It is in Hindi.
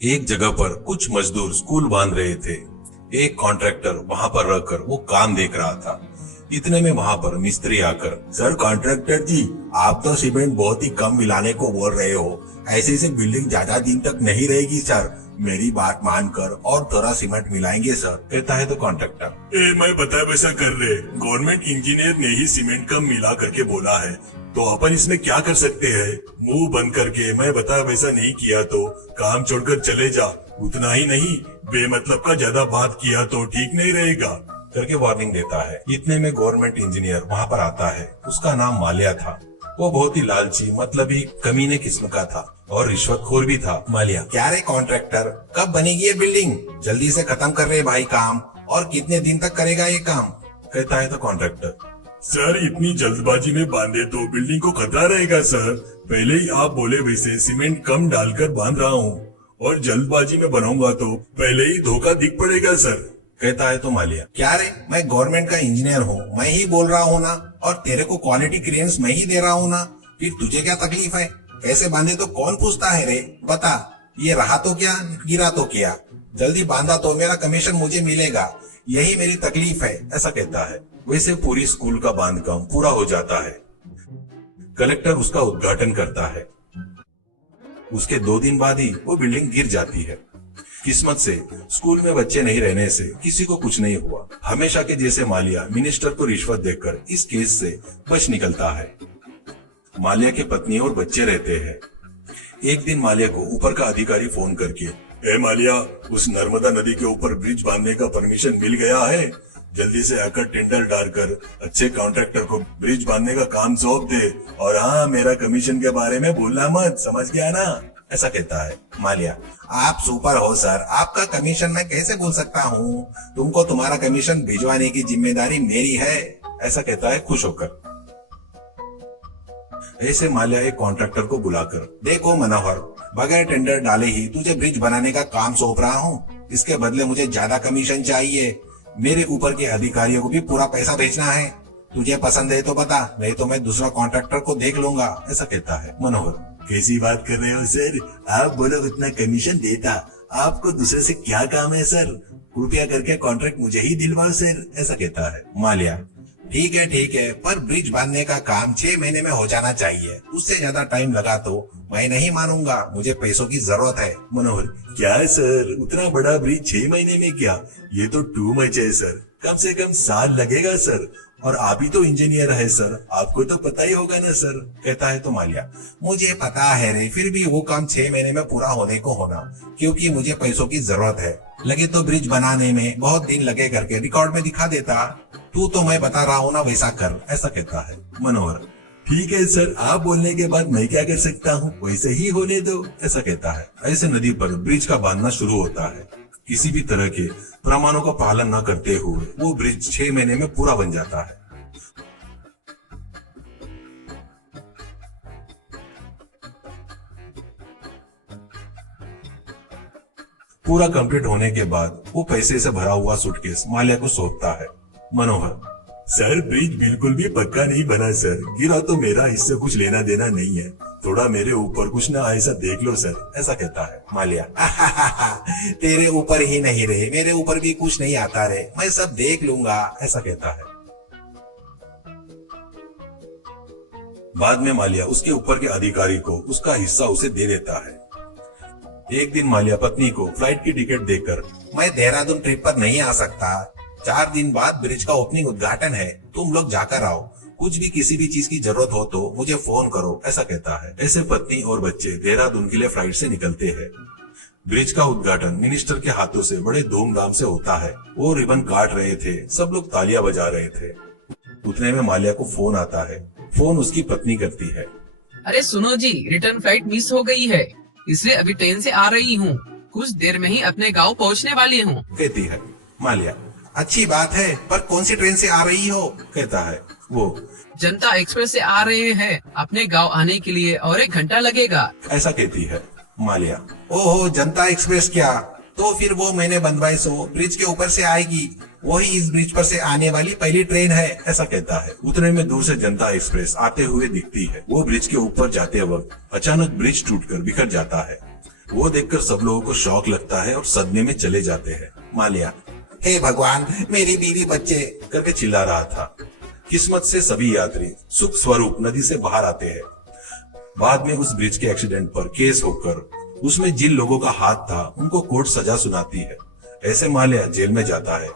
एक जगह पर कुछ मजदूर स्कूल बांध रहे थे। एक कॉन्ट्रैक्टर वहां पर रहकर वो काम देख रहा था। इतने में वहां पर मिस्त्री आकर, सर कॉन्ट्रैक्टर जी, आप तो सीमेंट बहुत ही कम मिलाने को बोल रहे हो। ऐसे से बिल्डिंग ज्यादा दिन तक नहीं रहेगी सर। मेरी बात मानकर और थोड़ा सीमेंट मिलाएंगे सर। कहता है तो कॉन्ट्रैक्टर, मैं बता वैसा कर रहे। गवर्नमेंट इंजीनियर ने ही सीमेंट कम मिला करके बोला है, तो अपन इसमें क्या कर सकते हैं। मुंह बंद करके मैं बता वैसा नहीं किया तो काम छोड़कर चले जा। उतना ही नहीं, बेमतलब का ज्यादा बात किया तो ठीक नहीं रहेगा करके वार्निंग देता है। इतने में गवर्नमेंट इंजीनियर वहां पर आता है। उसका नाम माल्या था। वो बहुत ही लालची, मतलब ही कमीने किस्म का था और रिश्वतखोर भी था। मालिया, क्या रे कॉन्ट्रैक्टर, कब बनेगी ये बिल्डिंग? जल्दी से खत्म कर रहे भाई काम। और कितने दिन तक करेगा ये काम? कहता है तो कॉन्ट्रैक्टर, सर इतनी जल्दबाजी में बांधे तो बिल्डिंग को खतरा रहेगा सर। पहले ही आप बोले वैसे सीमेंट कम डालकर बांध रहा हूँ, और जल्दबाजी में बनाऊंगा तो पहले ही धोखा दिख पड़ेगा सर। कहता है तो मालिया, क्या रे, मैं गवर्नमेंट का इंजीनियर हूँ, मैं ही बोल रहा हूँ ना, और तेरे को क्वालिटी क्लियरेंस मैं ही दे रहा हूँ ना। फिर तुझे क्या तकलीफ है? कैसे बांधे तो कौन पूछता है रे? बता, ये रहा तो क्या, गिरा तो क्या? जल्दी बांधा तो मेरा कमीशन मुझे मिलेगा, यही मेरी तकलीफ है। ऐसा कहता है। वैसे पूरी स्कूल का बांधकाम पूरा हो जाता है। कलेक्टर उसका उद्घाटन करता है। उसके 2 दिन बाद ही वो बिल्डिंग गिर जाती है। किस्मत से स्कूल में बच्चे नहीं रहने से किसी को कुछ नहीं हुआ। हमेशा के जैसे मालिया मिनिस्टर को रिश्वत देकर इस केस से बच निकलता है। मालिया के पत्नी और बच्चे रहते हैं। एक दिन मालिया को ऊपर का अधिकारी फोन करके, ए मालिया, उस नर्मदा नदी के ऊपर ब्रिज बांधने का परमिशन मिल गया है। जल्दी से आकर टेंडर डालकर अच्छे कॉन्ट्रैक्टर को ब्रिज बांधने का काम सौंप दे। और हाँ, मेरा कमीशन के बारे में भूलना मत, समझ गया ना? ऐसा कहता है। मालिया, आप सुपर हो सर, आपका कमीशन मैं कैसे भूल सकता हूँ? तुमको तुम्हारा कमीशन भिजवाने की जिम्मेदारी मेरी है। ऐसा कहता है खुश होकर। ऐसे मालिया एक कॉन्ट्रैक्टर को बुलाकर, देखो मनोहर, बगैर टेंडर डाले ही तुझे ब्रिज बनाने का काम सौंप रहा हूँ। इसके बदले मुझे ज्यादा कमीशन चाहिए। मेरे ऊपर के अधिकारियों को भी पूरा पैसा भेजना है। तुझे पसंद है तो बता, नहीं तो मैं दूसरा कॉन्ट्रैक्टर को देख लूंगा। ऐसा कहता है। मनोहर, कैसी बात कर रहे हो सर? आप बोलो उतना कमीशन देता, आपको दूसरे से क्या काम है सर? कृपया करके कॉन्ट्रैक्ट मुझे ही दिलवाओ सर। ऐसा कहता है। मालिया, ठीक है, पर ब्रिज बांधने का काम 6 महीने में हो जाना चाहिए। उससे ज्यादा टाइम लगा तो मैं नहीं मानूंगा, मुझे पैसों की जरूरत है। मनोहर, क्या सर, उतना बड़ा ब्रिज 6 महीने में क्या? ये तो टू मच है सर। कम से कम साल लगेगा सर। और आप ही तो इंजीनियर है सर, आपको तो पता ही होगा ना सर। कहता है तो मालिया, मुझे पता है रे, फिर भी वो काम 6 महीने में पूरा होने को होना, क्योंकि मुझे पैसों की जरूरत है। लगे तो ब्रिज बनाने में बहुत दिन लगे करके रिकॉर्ड में दिखा देता। तू तो मैं बता रहा हूँ ना, वैसा कर। ऐसा कहता है। मनोहर, ठीक है सर, आप बोलने के बाद मैं क्या कर सकता हूँ, वैसे ही होने दो। ऐसा कहता है। ऐसे नदी पर ब्रिज का बांधना शुरू होता है। किसी भी तरह के प्रमाणों का पालन न करते हुए वो ब्रिज 6 महीने में पूरा बन जाता है। पूरा कंप्लीट होने के बाद वो पैसे से भरा हुआ सूटकेस माल्या को सौंपता है। मनोहर, सर ब्रिज बिल्कुल भी पक्का नहीं बना सर, गिरा तो मेरा इससे कुछ लेना देना नहीं है। थोड़ा मेरे ऊपर कुछ ना ऐसा देख लो सर। ऐसा कहता है। मालिया, तेरे ऊपर ही नहीं रहे, मेरे ऊपर भी कुछ नहीं आता रे, मैं सब देख लूंगा। ऐसा कहता है। बाद में मालिया उसके ऊपर के अधिकारी को उसका हिस्सा उसे दे देता है। एक दिन मालिया पत्नी को फ्लाइट की टिकट देकर, मैं देहरादून ट्रिप पर नहीं आ सकता, 4 दिन बाद ब्रिज का ओपनिंग उद्घाटन है, तुम लोग जाकर आओ। कुछ भी किसी भी चीज की जरूरत हो तो मुझे फोन करो। ऐसा कहता है। ऐसे पत्नी और बच्चे देहरादून के लिए फ्लाइट से निकलते हैं। ब्रिज का उद्घाटन मिनिस्टर के हाथों से बड़े धूमधाम से होता है। वो रिबन काट रहे थे, सब लोग तालियां बजा रहे थे। उतने में मालिया को फोन आता है। फोन उसकी पत्नी करती है। अरे सुनो जी, रिटर्न फ्लाइट मिस हो गई है, इसलिए अभी ट्रेन से आ रही हूँ। कुछ देर में ही अपने गांव पहुँचने वाली हूँ। कहती है। मालिया, अच्छी बात है, पर कौन सी ट्रेन से आ रही हो? कहता है वो। जनता एक्सप्रेस से आ रहे हैं, अपने गांव आने के लिए और 1 घंटा लगेगा। ऐसा कहती है। मालिया, ओहो, जनता एक्सप्रेस क्या? तो फिर वो मैंने बनवाई सो ब्रिज के ऊपर से आएगी, वही इस ब्रिज पर से आने वाली पहली ट्रेन है। ऐसा कहता है। उतने में दूर से जनता एक्सप्रेस आते हुए दिखती है। वो ब्रिज के ऊपर जाते वक्त अचानक ब्रिज टूटकर बिखर जाता है। वो देखकर सब लोगों को शौक लगता है और सदमे में चले जाते हैं। माल्या, हे भगवान, मेरी बीवी बच्चे करके चिल्ला रहा था। किस्मत से सभी यात्री सुख स्वरूप नदी से बाहर आते हैं। बाद में उस ब्रिज के एक्सीडेंट पर केस होकर उसमें जिन लोगों का हाथ था उनको कोर्ट सजा सुनाती है। ऐसे माल्या जेल में जाता है।